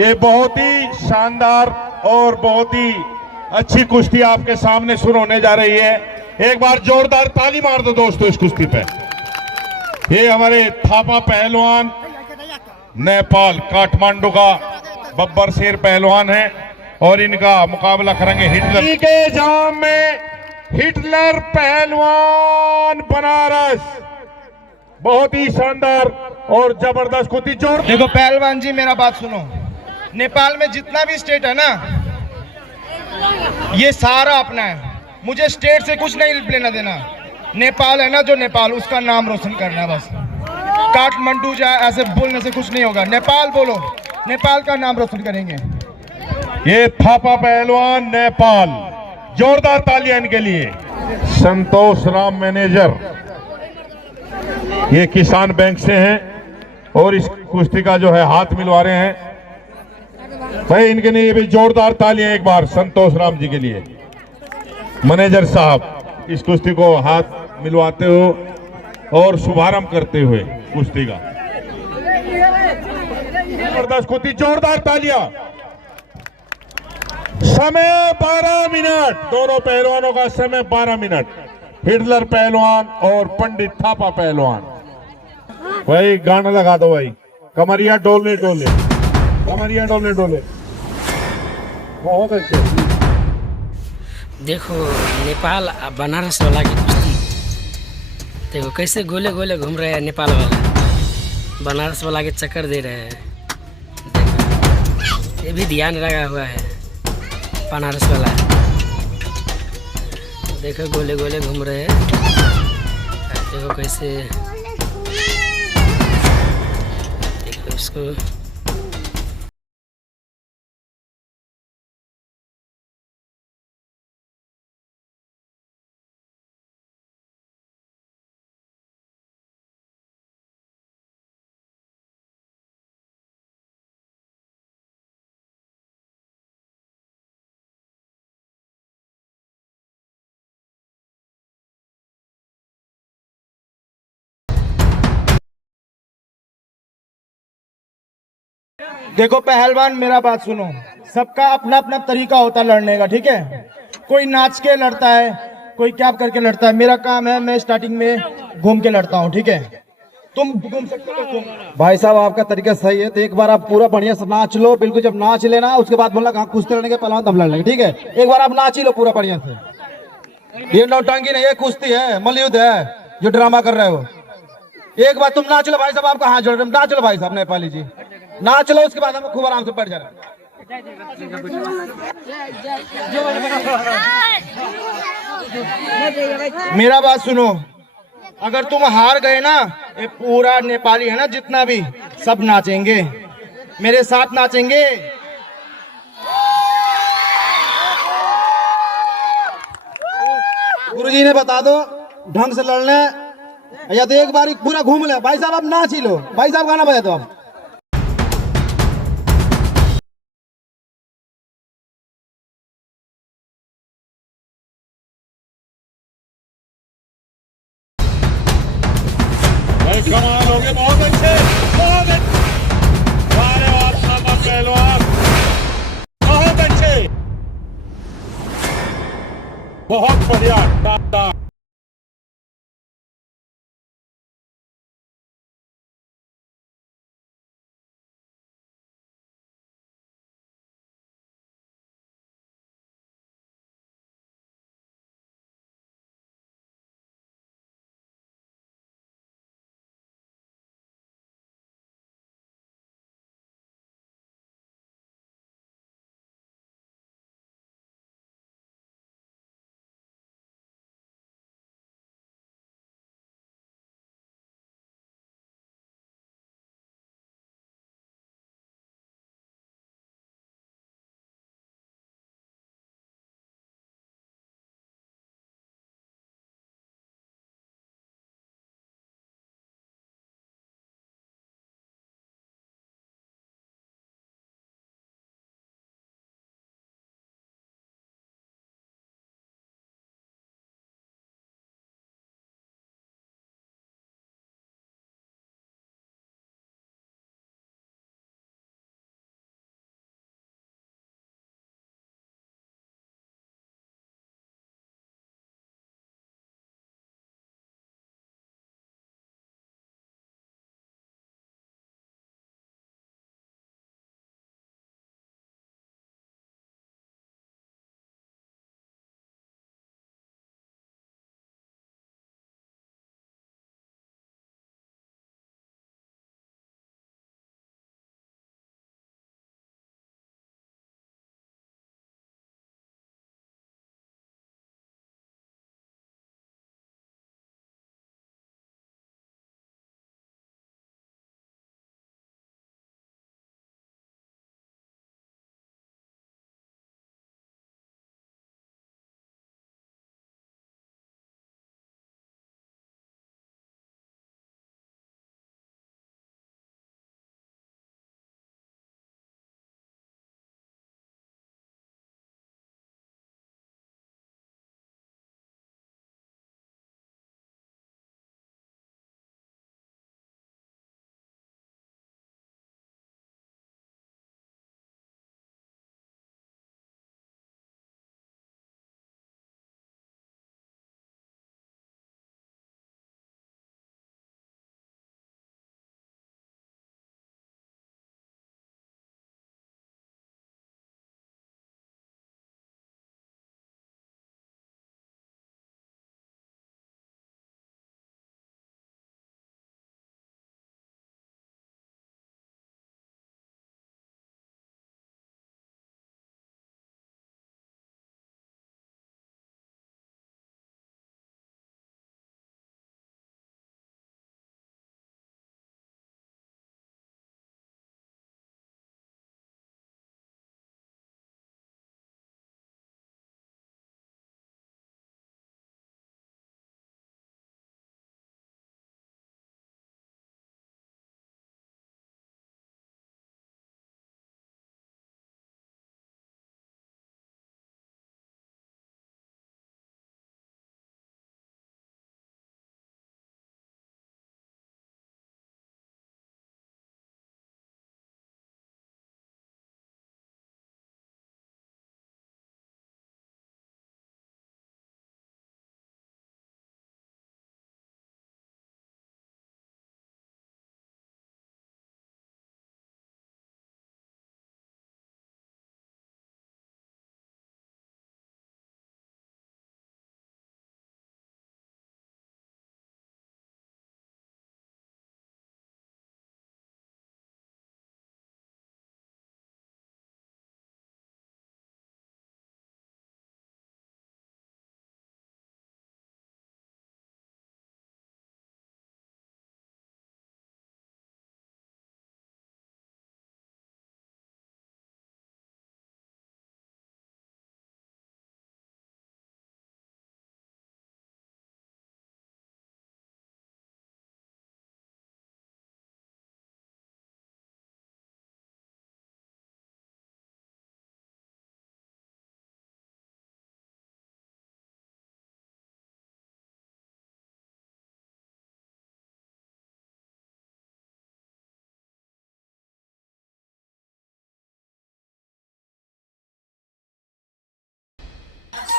ये बहुत ही शानदार और बहुत ही अच्छी कुश्ती आपके सामने शुरू होने जा रही है। एक बार जोरदार ताली मार दो दोस्तों इस कुश्ती पे। ये हमारे थापा पहलवान नेपाल काठमांडू का बब्बर शेर पहलवान है और इनका मुकाबला करेंगे हिटलर के जाम में हिटलर पहलवान बनारस। बहुत ही शानदार और जबरदस्त कुश्ती। जोर देखो पहलवान जी, मेरा बात सुनो। नेपाल में जितना भी स्टेट है ना, ये सारा अपना है। मुझे स्टेट से कुछ नहीं लेना देना। नेपाल है ना, जो नेपाल, उसका नाम रोशन करना है बस। काठमांडू जाए ऐसे बोलने से कुछ नहीं होगा। नेपाल बोलो, नेपाल का नाम रोशन करेंगे। ये थापा पहलवान नेपाल, जोरदार तालियां इनके लिए। संतोष राम मैनेजर, ये किसान बैंक से हैं और इस कुश्ती का जो है हाथ मिलवा रहे हैं भाई। इनके लिए भी जोरदार तालियां एक बार संतोष राम जी के लिए। मैनेजर साहब इस कुश्ती को हाथ मिलवाते हो और शुभारंभ करते हुए कुश्ती का। जबरदस्त कुश्ती, जोरदार तालियां। समय 12 मिनट, दोनों पहलवानों का समय 12 मिनट। हिटलर पहलवान और पंडित थापा पहलवान। भाई गाना लगा दो भाई। कमरिया डोले डोले, कमरिया डोले डोले। बहुत अच्छे। देखो नेपाल बनारस वाला की कुश्ती देखो कैसे गोले गोले घूम रहे हैं। नेपाल वाला बनारस वाला के चक्कर दे रहे हैं। देखो ये भी ध्यान लगा हुआ है बनारस वाला। देखो गोले गोले घूम रहे हैं। देखो कैसे, देखो इसको। देखो पहलवान, मेरा बात सुनो। सबका अपना अपना तरीका होता है लड़ने का, ठीक है। कोई नाच के लड़ता है, कोई क्या करके लड़ता है। मेरा काम है, मैं स्टार्टिंग में घूम के लड़ता हूँ, ठीक है। तुम घूम सकते हो तुम। भाई साहब आपका तरीका सही है, तो एक बार आप पूरा बढ़िया से नाच लो। बिल्कुल जब नाच लेना उसके बाद बोलना कहाँ कुश्ती लड़ने के पहलवान तब लड़ लेंगे, ठीक है। एक बार आप नाच ही लो पूरा बढ़िया से। ये नौटंकी नहीं, ये कुश्ती है, मलयुद्ध है जो ड्रामा कर रहे हो। एक बार तुम नाच लो भाई साहब, आपका हाथ जोड़ रहे, नाच लो भाई साहब नेपाली जी, नाच लो। उसके बाद हम खूब आराम से बैठ जा रहे हैं। मेरा बात सुनो। अगर तुम हार गए ना, ये पूरा नेपाली है ना जितना भी, सब नाचेंगे, मेरे साथ नाचेंगे। गुरुजी ने बता दो ढंग से लड़ने, या तो एक बार पूरा घूम ले। भाई साहब आप नाच ही लो। भाई साहब गाना बजा दो आप। भाई कमाल हो गए, बहुत अच्छे, बहुत अच्छे। वारे वाह थापा पहलवान, बहुत अच्छे, बहुत बढ़िया।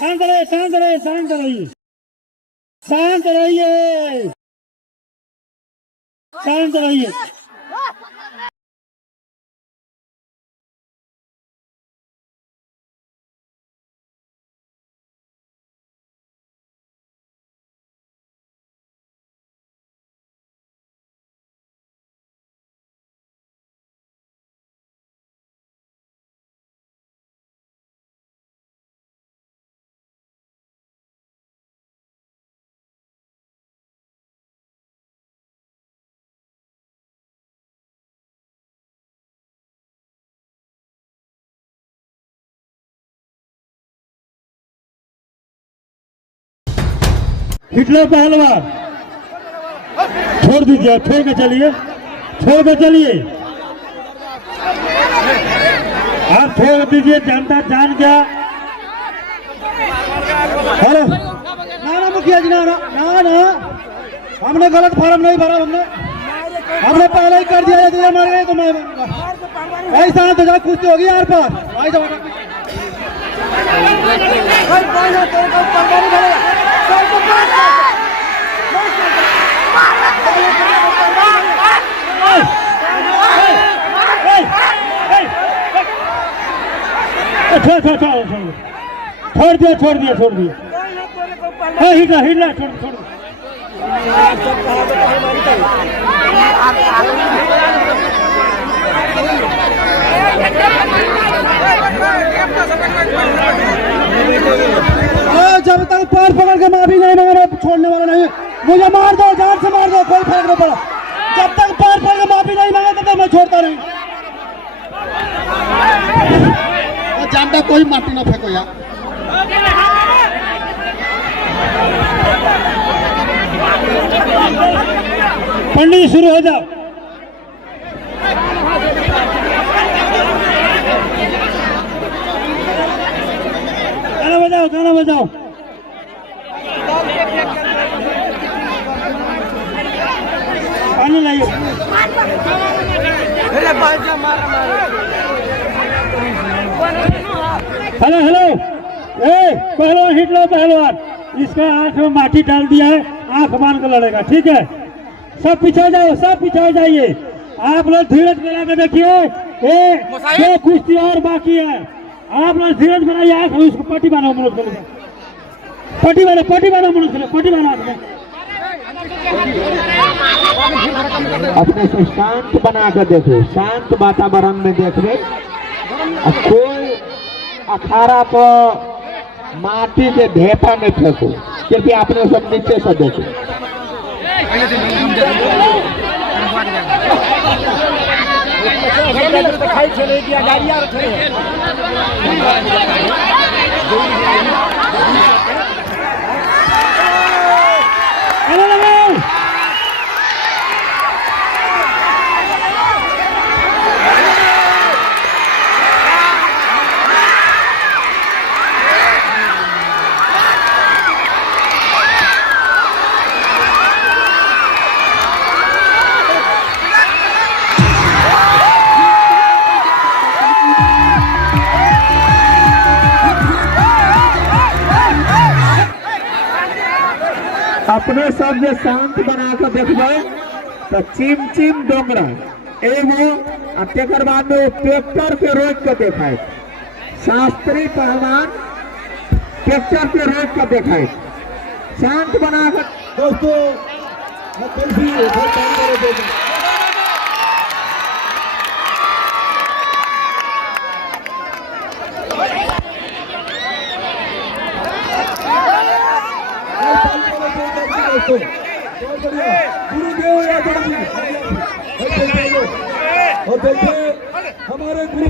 शांत रहिए, शांत रहिए, शांत रहिए, शांत रहिए, शांत रहिए। हिटलर पहलवान छोड़ दीजिए, छोड़ के चलिए, छोड़ के चलिए, आप छोड़ दीजिए। जनता जान गया। हेलो, ना मुखिया जी, ना हमने गलत फॉर्म नहीं भरा, हमने पहले ही कर दिया। यदि मर गए तो मैं ऐसा तो जा कुछ होगी यार पार आई तो छोड़ दिया, छोड़ दिया, छोड़ दिया। हिटलर, हिटलर, छोड़ छोड़। जब तक पैर पकड़ के माफी नहीं मांगा छोड़ने वाला नहीं। मुझे मार दो, जान से मार दो, कोई फर्क नहीं पड़ा। जब तक पैर पकड़ के माफी नहीं मांगा तब तक मैं छोड़ता नहीं। जानता कोई माटी ना फेंको यार। पंडित जी शुरू हो जाओ। गाना बजाओ, गाना बजाओ। पानी लाइए। हेलो हेलो, पहलवान हिटलर पहलवान, इसका आंख में माटी डाल दिया है, आंख मान कर लड़ेगा, ठीक है? सब पीछे जाओ, सब पीछे जाइए। आप लोग धीरज बना के देखिए, दो कुश्ती और बाकी है। आप लोग धीरज बनाइए, आंख में उसको पट्टी बनाओ, मनुष्य पट्टी बनाओ, पट्टी बनाओ, मनुष्य पट्टी बनाओ। अपने से शांत बना कर देखो, शांत वातावरण में देखो। कोई अखाड़ा पर माटी के ढेपा में फेंको, क्योंकि आपने सब नीचे से देखो। अपने सब जे शांत बना कर देखबे तो चिम चिम डोंगरा एगो तेकर बाद में ट्रैक्टर के रोक के देखाए। शास्त्री पहलवान ट्रैक्टर के रोक के देखाए, शांत बना कर। दोस्तों गुरुदेव और देखिए हमारे गुरु